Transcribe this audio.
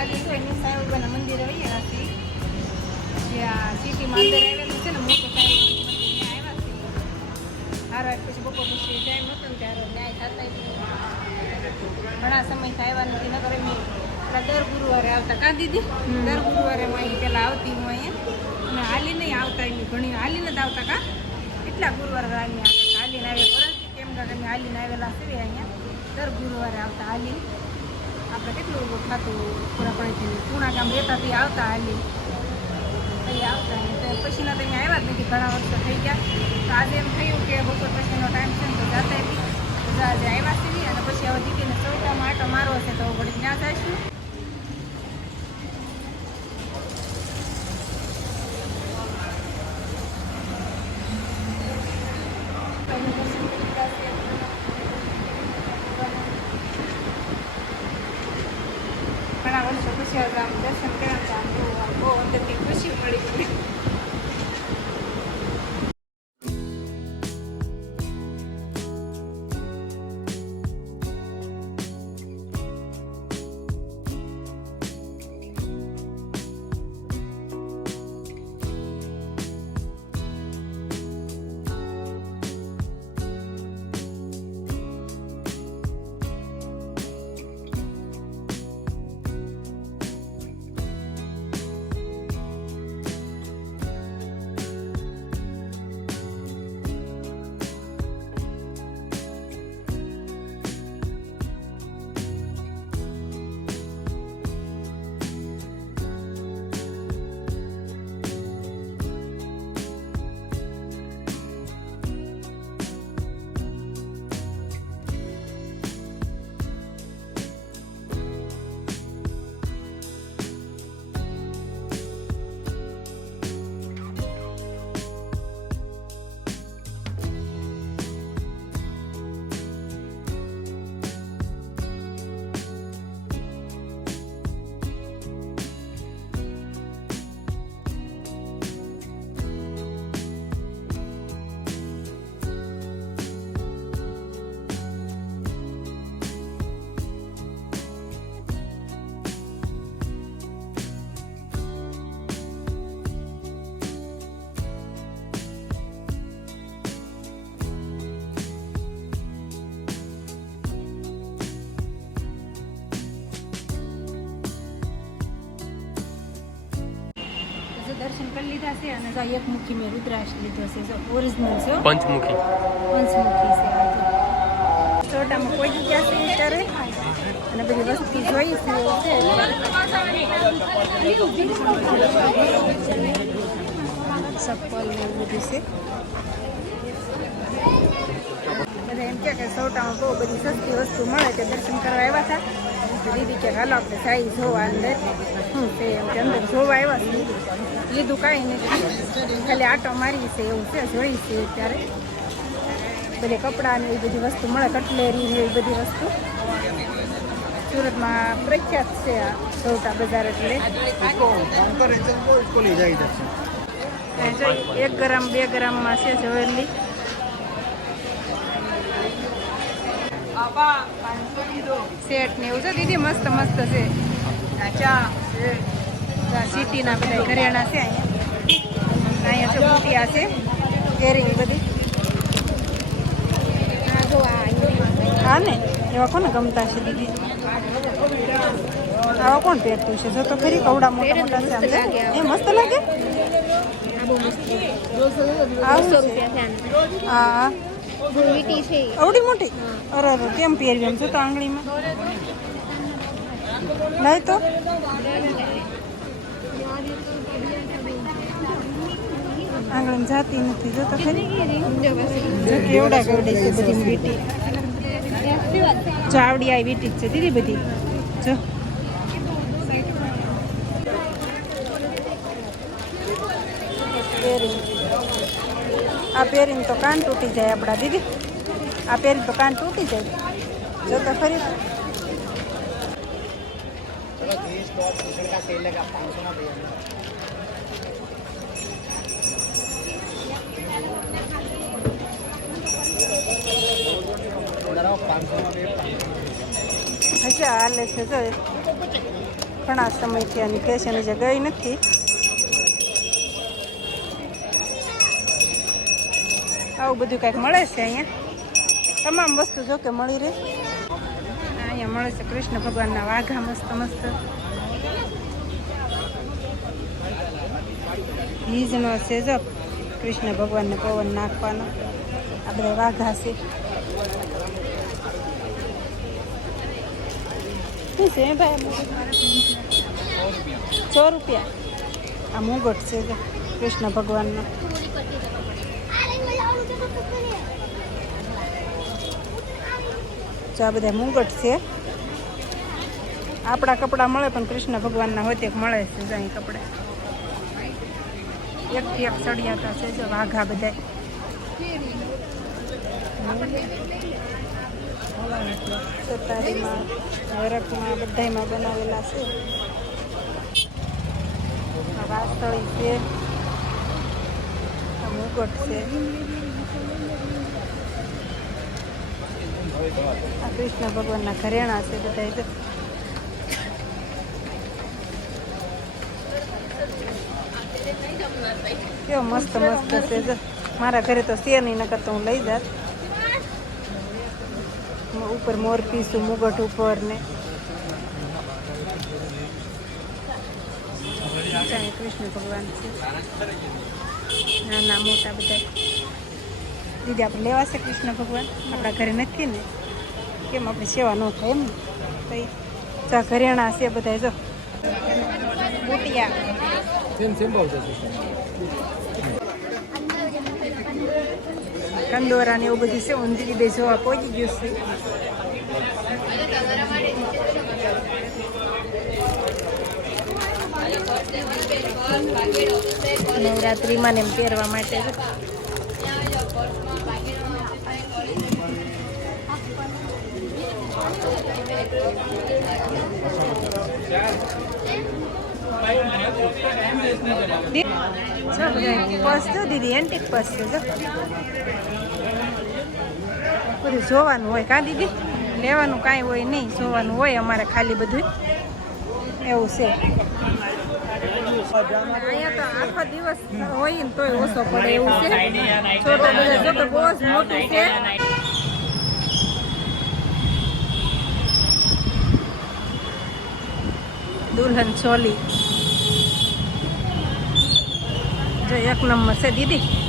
આજે તો એની સાંઈબાબાના મંદિરે આવ્યા હતી જ્યાં સિટીમાં અંદર આવેલું છે ને મોટું સાંઈબાબાનું મંદિર ત્યાં આવ્યા હતી. પછી બપોર પછી ટાઈમ હતો ને ત્યારે ન્યાય થતા ઘણા સમયથી આવ્યા નથી. નકર એમ દર ગુરુવારે આવતા કાં દીદી દર ગુરુવારે હું અહીં પહેલાં આવતી હું અહીંયા અને હાલી નહીં આવતા એમ ઘણી હાલીને જ આવતા કાં કેટલા ગુરુવાર અહીંયા આવતા હાલીને આવ્યા પરંતુ કેમ કે અમે હાલીને આવેલા છીએ અહીંયા દર ગુરુવારે આવતા હાલી. આપણે કેટલું થતું પૂરા પડી પૂણા ગામ રહેતાથી આવતા હાલી અહીં આવતા પછીના તો અહીંયા આવ્યા જ નથી ઘણા વર્ષો થઈ ગયા. તો આજે એમ થયું કે બપોર પછીનો ટાઈમ છે ને તો જાતા આજે આવ્યા છીએ અને પછી હવે દીકરીને સૌટામાં આટો મારવો છે તો વળી ત્યાં જઈશું. ઘણા વર્ષો પછી આમ દર્શન કર્યા તો આમ બહુ અંદરથી ખુશી મળી ગઈ. દર્શન કરી લીધા છે અને જો એક મુખી મેં રુદ્રાક્ષ લીધો છે જો ઓરિજિનલ છે પંચમુખી છે છોટામાં કોઈ ગયા છે ત્યારે અને બધી વસ્તુ જોઈ છે ચપ્પલ ને એવું બધું છે. બધા એમ કે સૌટામાં બહુ બધી સસ્તી વસ્તુ મળે છે. દર્શન કરવા આવ્યા હતા દીદી કે હાલો આપણે સાઈ જોવા અંદર શું છે એમ કે અંદર જોવા આવ્યા છે. લીધું કાંઈ નથી ખાલી આટો મારી છે એવું છે જોઈ છે ત્યારે બધી કપડાં ને એ બધી વસ્તુ મળે કટલેરી ને એવી બધી વસ્તુ સુરતમાં પ્રખ્યાત છે આ સૌટા બજાર એટલે 1 ગ્રામ 2 ગ્રામમાં છે જ્વેલરી. સેટ ને એવું છે દીદી મસ્ત મસ્ત છે. ચા સિટીના બધા ઘરેણા છે અહીંયા તો બુટિયા છે કેરી બધી હા ને એવા કોને ગમતા છે દીદી આવા કોણ પહેરતું છે જો તો ખરી કવડા મોટા મોટા છે એ મસ્ત લાગે હા આવડી મોટી અરે અરે કેમ પહેરવી એમ છો તો આંગળીમાં નહીં તો આંગળીમાં જાતી નથી જો તો ખરી કેવડા કેવડી છે બધી વીટી ચાવડી આવી વીટી જ છે દીદી બધી જો આ પહેરીને તો કાન તૂટી જાય આપણા દીદી આ પહેરીને તો કાન તૂટી જાય જો તો ખરી અચ્છા હાલે છે જો ઘણા સમયથી આની ફેશન જે ગઈ નથી. આવું બધું કાંઈક મળે છે અહીંયા. તમામ વસ્તુ જો કે મળી રહે. અહીંયા મળે છે કૃષ્ણ ભગવાનના વાઘા મસ્ત મસ્ત. હીજનો છે જો કૃષ્ણ ભગવાનને પવન નાખવાનો. આ બધા વાઘા છે. શું છે ભાઈ? 100 રૂપિયા. આ મુગટ છે જો કૃષ્ણ ભગવાનનો. આ બધા મુગટ છે. આપણા કપડાં મળે પણ કૃષ્ણ ભગવાનના હોય તે મળે છે જો અહીં કપડા. એકથી એક ચડિયાતા છે જો વાઘા બધા. સતારીમાં વરખમાં બધામાં બનાવેલા છે. વાસળી છે. મુગટ છે. આ કૃષ્ણ ભગવાનના ઘરેણા છે બધા. કેવો મસ્ત મસ્ત છે જો. મારા ઘરે તો છે નહીં, નકર તો હું લઈ જાત. ઉપર મોર પીસું મુગટ ઉપર ને કૃષ્ણ ભગવાન છે. નાના મોટા બધા. દીદી આપણે લેવા છે કૃષ્ણ ભગવાન? આપણા ઘરે નથી ને, કેમ આપણે સેવા ન થાય એમ ને. તો ઘરેણા છે બધા જો. બુટિયા કંદોરા ને એવું બધું છે. ઊંધી બે જોવા પહોંચી ગયું છે. નવરાત્રિમાં ને એમ પહેરવા માટે પર્સ તો દીદી એન્ટિક પર્સ છે જો. બધું જોવાનું હોય કાં દીદી? લેવાનું કાંઈ હોય નહીં, જોવાનું હોય અમારે ખાલી બધું એવું છે. અહીંયા તો આખો દિવસ હોય ને તોય ઓછો પડે એવું છે. છોટો બધા જો તો બહુ જ મોટું છે. દુલ્હન ચોલી જો એક નંબર છે દીદી.